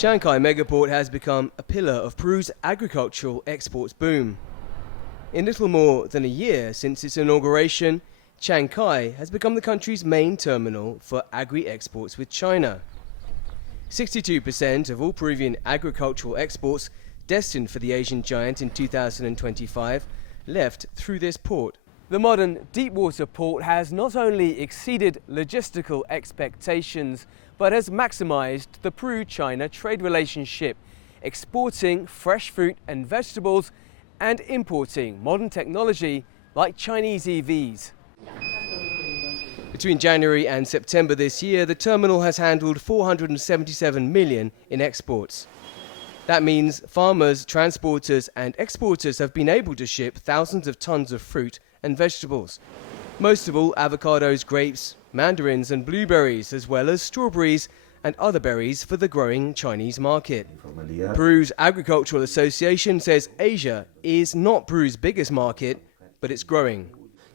Chancay megaport has become a pillar of Peru's agricultural exports boom. In little more than a year since its inauguration, Chancay has become the country's main terminal for agri-exports with China. 62% of all Peruvian agricultural exports destined for the Asian giant in 2025 left through this port. The modern deepwater port has not only exceeded logistical expectations, but has maximized the Peru-China trade relationship, exporting fresh fruit and vegetables and importing modern technology like Chinese EVs. Between January and September this year, the terminal has handled 477 million in exports. That means farmers, transporters and exporters have been able to ship thousands of tons of fruit and vegetables. Most of all, avocados, grapes, mandarins and blueberries, as well as strawberries and other berries for the growing Chinese market. Peru's Agricultural Association says Asia is not Peru's biggest market, but it's growing.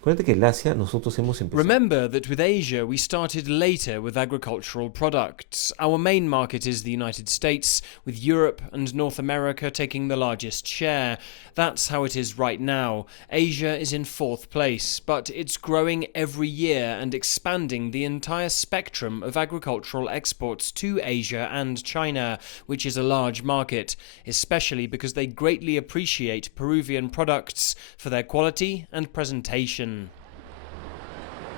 Remember that with Asia we started later with agricultural products. Our main market is the United States, with Europe and North America taking the largest share. That's how it is right now. Asia is in fourth place, but it's growing every year and expanding the entire spectrum of agricultural exports to Asia and China, which is a large market, especially because they greatly appreciate Peruvian products for their quality and presentation.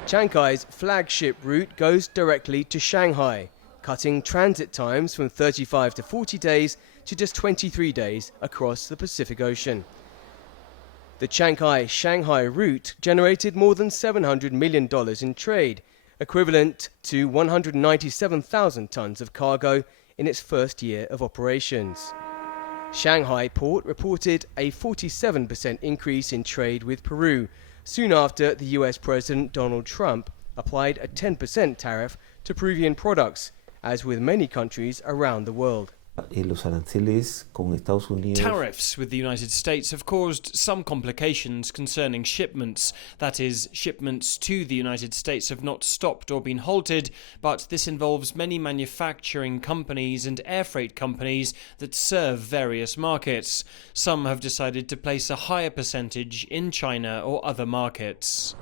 Chancay's flagship route goes directly to Shanghai, cutting transit times from 35 to 40 days to just 23 days across the Pacific Ocean. The Chancay-Shanghai route generated more than $700 million in trade, equivalent to 197,000 tons of cargo in its first year of operations. Shanghai port reported a 47% increase in trade with Peru, soon after the US President Donald Trump applied a 10% tariff to Peruvian products, as with many countries around the world. Tariffs with the United States have caused some complications concerning shipments. That is, shipments to the United States have not stopped or been halted, but this involves many manufacturing companies and air freight companies that serve various markets. Some have decided to place a higher percentage in China or other markets.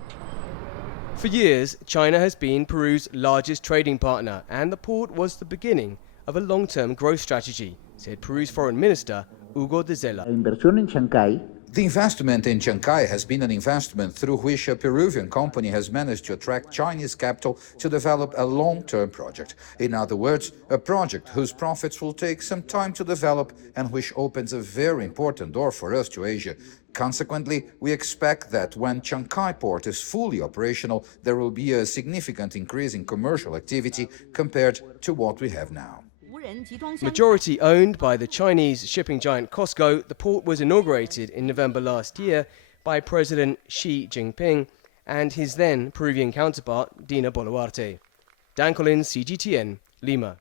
For years, China has been Peru's largest trading partner, and the port was the beginning of a long-term growth strategy, said Peru's Foreign Minister Hugo de Zela. The investment in Chancay has been an investment through which a Peruvian company has managed to attract Chinese capital to develop a long-term project. In other words, a project whose profits will take some time to develop and which opens a very important door for us to Asia. Consequently, we expect that when Chancay port is fully operational, there will be a significant increase in commercial activity compared to what we have now. Majority owned by the Chinese shipping giant COSCO, the port was inaugurated in November last year by President Xi Jinping and his then Peruvian counterpart, Dina Boluarte. Dan Collyns, CGTN, Lima.